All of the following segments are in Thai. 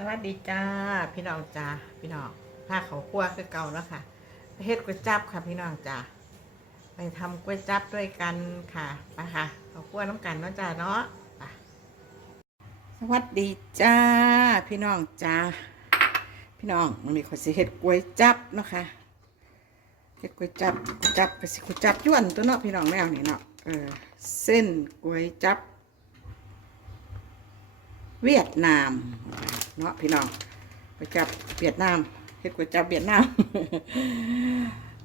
สวัสดีจ้าพี่น้องจ้าพี่น้องผ้าเขาคั่วคือเก่าแล้วค่ะไปเฮ็ดก๋วยจั๊บค่ะ พี่น้องจ้าไปทำก๋วยจั๊บด้วยกันค่ะไปค่ะเขาคั่วน้ำกันเนาะจ้าเนาะปสวัสดีจ้าพี่น้องจ้าพี่น้องมันมีคนสิเฮ็ดก๋วยจั๊บเนาะค่ะเฮ็ดก๋วยจั๊บก๋วยจั๊บก็สิก๋วยจั๊บยวนตัวเนาะพี่น้องแนวนี้เนาะเออเส้นก๋วยจั๊บเวียดนาม เนาะพี่น้องก๋วยจับเวียดนามเฮ็ดก๋วยจับเวียดนาม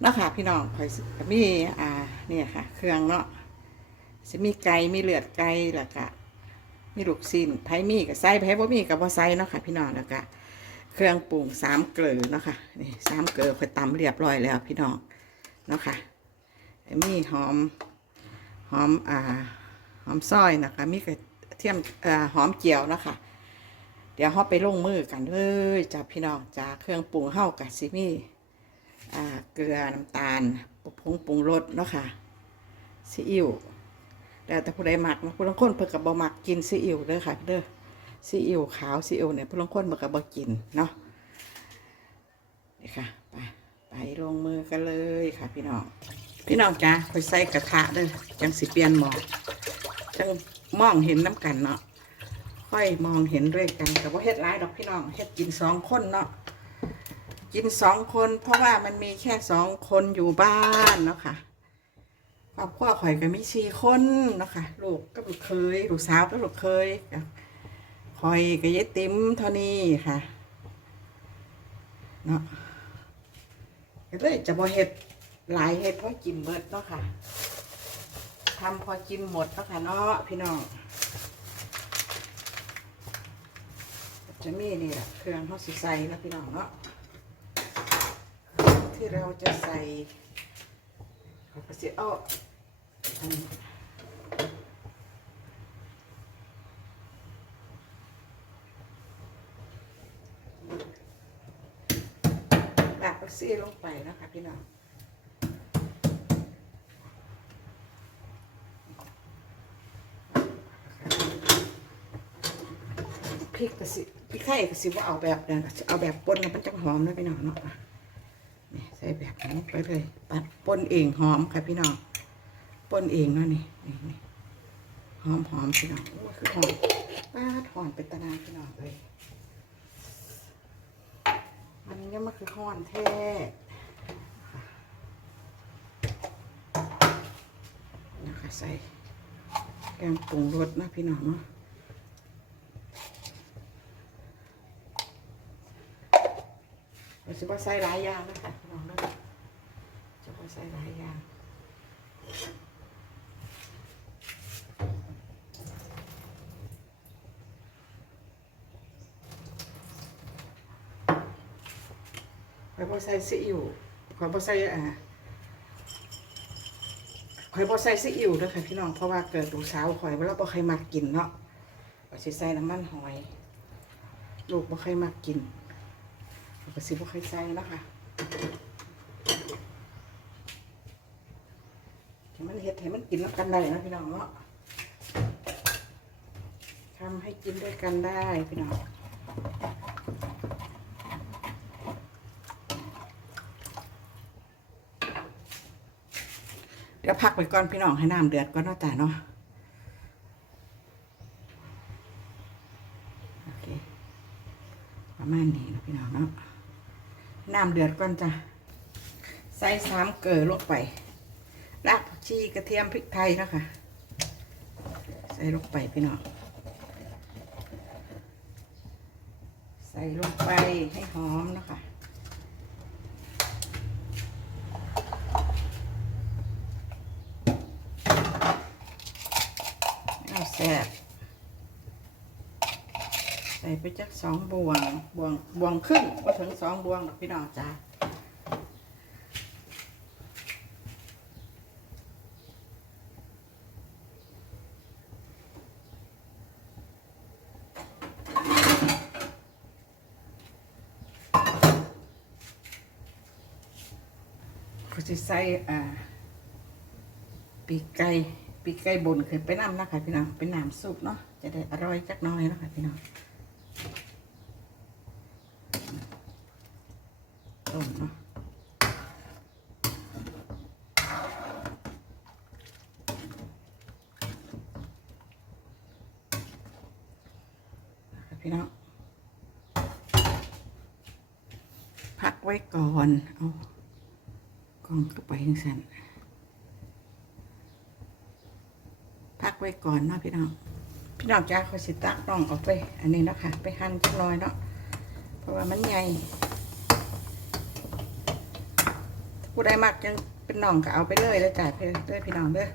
เนาะค่ะพี่น้องข่อยมีอ่าเนี่ยค่ะ เครื่องเนาะสิมีไก่มีเลือดไก่แล้วก็มีลูกชิ้นไผมีก็ใส่ไผบ่มีก็บ่ใส่เนาะค่ะ พี่น้องแล้วก็เครื่องปรุงสามเกลือเนาะค่ะนี่สามเกลือคอยตำเรียบร้อยแล้วพี่น้องเนาะค่ะมีหอมหอมอ่าหอมซอยนะคะมีกระเทียมอ่อหอมเจียวเนาะค่ะ เดี๋ยวเราไปลงมือกันเลยจ้าพี่น้องจ้าเครื่องปรุงเฮากับซิมีอ่าเกลือน้ำตาลผงปรุงรสเนาะค่ะซีอิ๊วแต่แต่ผู้ใดหมักนะผู้ลางคนเพิ่นก็บ่มักกินซีอิ๊วเด้อค่ะเด้อซีอิ๊วขาวซีอิ๊วเนี่ยผู้ลางคนเพิ่นก็บ่กินเนาะนี่ค่ะไปไปลงมือกันเลยค่ะ พี่น้องพี่น้องจ้าไปใส่กระทะเด้อจังสิเปลี่ยนหม้อจังมองเห็นน้ำกันเนาะ ค่อยมองเห็นด้วยกันกับว่าเฮ็ดร้ายดอกพี่น้องเฮ็ดกินสองคนเนาะกินสองคน เพราะว่ามันมีแค่สองคนอยู่บ้านเนาะค่ะครอบครัวข่อยก็มีสี่คนเนาะค่ะลูกกับลูกเคยลูกสาวกับลูกเคยข่อยกับยายติ๋มเท่านี้ค่ะเนาะก็เลยจะบ่เฮ็ดหลายเฮ็ดเพราะกินเบิดเนาะค่ะทำพอกินหมดเนาะค่ะเนาะพี่น้อง จะมีนี่แหละเครื่องเขาสิใส่นะพี่น้องเนาะที่เราจะใส่เขาก็สิเอาอันแบบซี่ลงไปนะคะพี่น้อง พริกก็สิพริกไทยก็สิว่าเอาแบบนั้นเอาแบบป่นแล้วมันจะหอมนะพี่น้องเนาะนี่ใส่แบบนี้ไปเลยปัดป่นเองหอมค่ะพี่น้องป่นเองเนาะนี่นี่นี่หอมหอมพี่น้องโอ้คือหอมป้าหอมเป็นตะนานพี่น้องเลยมันยังมันคือหอนแท้นะคะใส่แกงปรุงรสนะพี่น้องเนาะ เรา จะว่าใส่หลายอย่างนะคะพี่น้องนะจะว่าใส่หลายอย่างข่อยบ่ใส่ซีอิ๊วข่อยบ่ใส่อ่าข่อยบ่ใส่ซีอิ๊วด้วยค่ะพี่น้องเพราะว่าเกิดลูกสาวข่อยว่าเราบ่เคยมักกินเนาะข่อยสิใส่น้ำมันหอย ลูกบ่เคยมักกิน ก็สิบ่เคยใส่นะคะให้มันเฮ็ดให้มันกินแล้วกันได้นะพี่น้องเนาะทำให้กินด้วยกันได้พี่น้องเดี๋ยวพักไปก่อนพี่น้องให้น้ำเดือดก่อนเนาะจ้ะเนาะโอประมาณนี้นะพี่น้องเนาะ น้ำเดือดก่อนจ้ะ ใส่สามเกลือลงไป รากผักชีกระเทียมพริกไทยนะคะ ใส่ลงไปพี่น้อง ใส่ลงไปให้หอมนะคะเอาแซ่บ ใส่ไปจักสองบวงบวงบวงครึ่งก็ถึงสองบวงหรอกพี่น้องจ้าก็จะใส่อ่าปีกไก่ปีกไก่บนเคยไปน้ำนะคะพี่น้องเป็นน้ำซุปเนาะจะได้อร่อยจักหน้อยนะคะพี่น้อง ต้มเนาะ พี่น้องพักไว้ก่อน เอากล้องเข้าไปยังสันพักไว้ก่อนเนาะพี่น้อง พี่น้องจ้าเขาสิตักต้องเอาไป อันนี้เนาะค่ะ ไปหั่นจักน่อยเนาะ เพราะว่ามันใหญ่ผู้ใดมักยังเป็นน่องก็เอาไปเลยแล้วจ่ายไปเลยพี่น้องเด้อ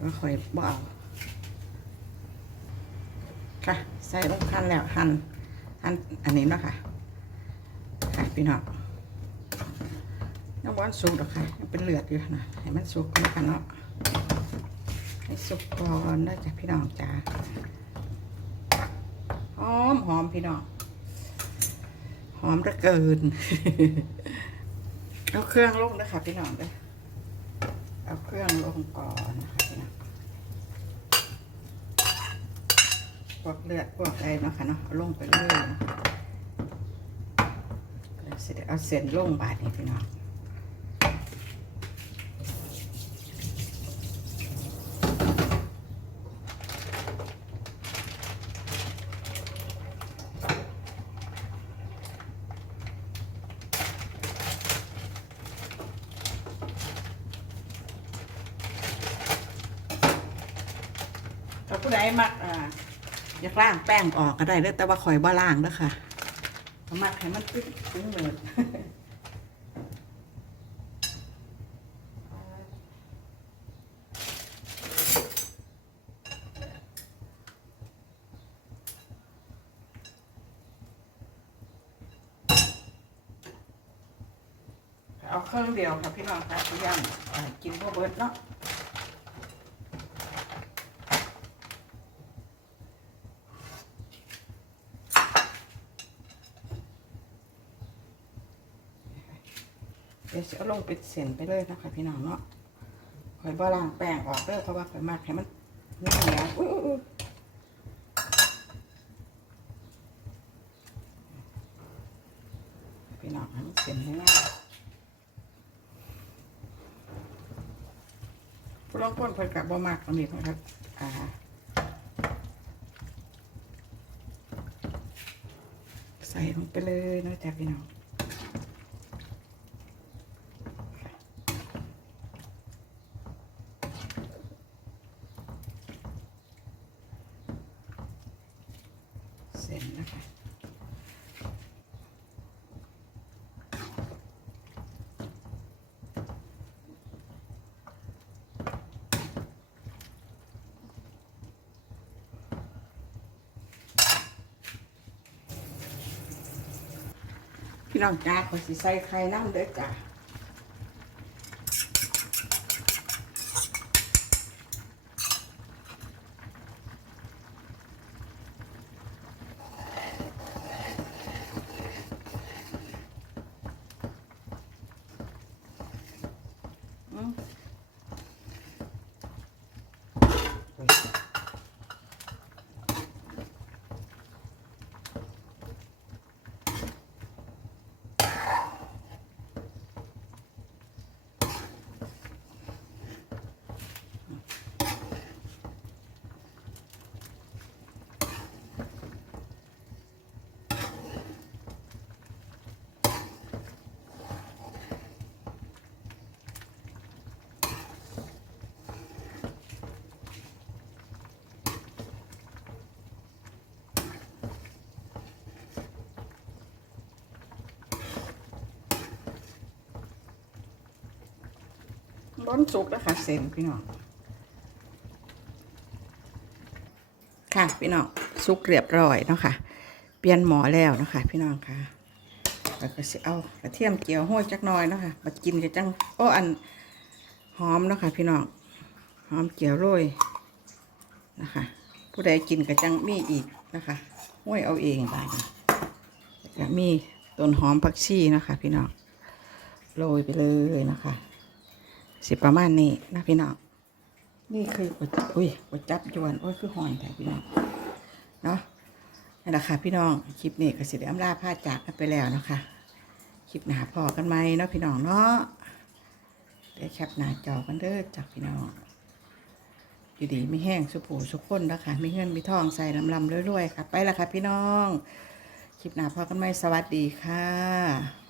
ว่าคอยบ่เอาค่ะ ส่ลงหั่นแล้วหั่นหั่นอันนี้เนาะค่ะค่ะพี่น้องยังบอนสุกหรอกค่ะเป็นเลือดอยู่นะให้มันสุกก่อนค่ะเนาะให้สุกก่อนนะจ๊ะพี่น้องจ้าหอมหอมพี่น้องหอมเหลือเกินเอาเครื่องลงนะคะพี่น้องเด้อเอาเครื่องลงก่อนนะคะพี่น้อง พวกเลือดพวกอะไรเนาะค่ะเนาะเอาลงไปเลยนะแล้วเสร็จเอาเส้นลงบาดนี่พี่น้องผู้ใดมักอ่า อยากล้างแป้งออกก็ได้ด้อแต่ว่าข่อยบ่ล้างเด้อค่ะก็มักให้มันตึ้งตึ้งเลยเอาเครื่องเดียวค่ะพี่น้องค่ะพี่ย่างกินพวกเบิร์ดเนาะ เดี๋ยวจะเอาลงเป็นเส้นไปเลยนะคะพี่น้องเนาะคอยบ่ล้างแป้งออกเด้อเพราะว่าคอยมากให้มันเหนียวอุ้ยอุ้ยอุ้ยพี่น้องให้มันเส้นให้ง่ายผู้ลองก้นเพิ่นกับบ่มากตรงนี้นะครับอ่าใส่ลงไปเลยนะจ้ะพี่น้อง พี่น้องจ้าขอสิใส่ไข่น้ำเด้อจ้า ร้อนสุกแล้วค่ะเส้นพี่น้อง ค่ะพี่น้องสุกเรียบร้อยเนาะค่ะ เปลี่ยนหมอแล้วเนาะค่ะพี่น้องค่ะแล้วก็สิเอากระเทียมเจียวห้อยจักหน่อยเนาะค่ะ มากินกันจัง โอ้อันหอมเนาะค่ะพี่น้อง หอมเจียวโรยนะคะ ผู้ใดกินก็จังมีอีกนะคะห้อยเอาเองได้ก็มีต้นหอมผักชีนะคะพี่น้อง โรยไปเลยนะคะ สิประมาณนี้นะพี่น้องนี่คือกดจับอุ้ยกดจับยวนโอ้ยคือหอนแต่พี่น้องเนาะนั่นแหละค่ะพี่น้องคลิปนี้ก็สิได้อำลาพาจากกันไปแล้วนะคะคลิปหน้าพอกันไหมเนาะพี่น้องเนาะได้แคปหน้าจอกันเด้อจากพี่น้องอยู่ดีไม่แห้งสุผูสุขคนนะคะมีเงินมีทองใส่ลำลำๆรวยๆค่ะ ไปละค่ะพี่น้อง คลิปหน้าพอกันไหมสวัสดีค่ะ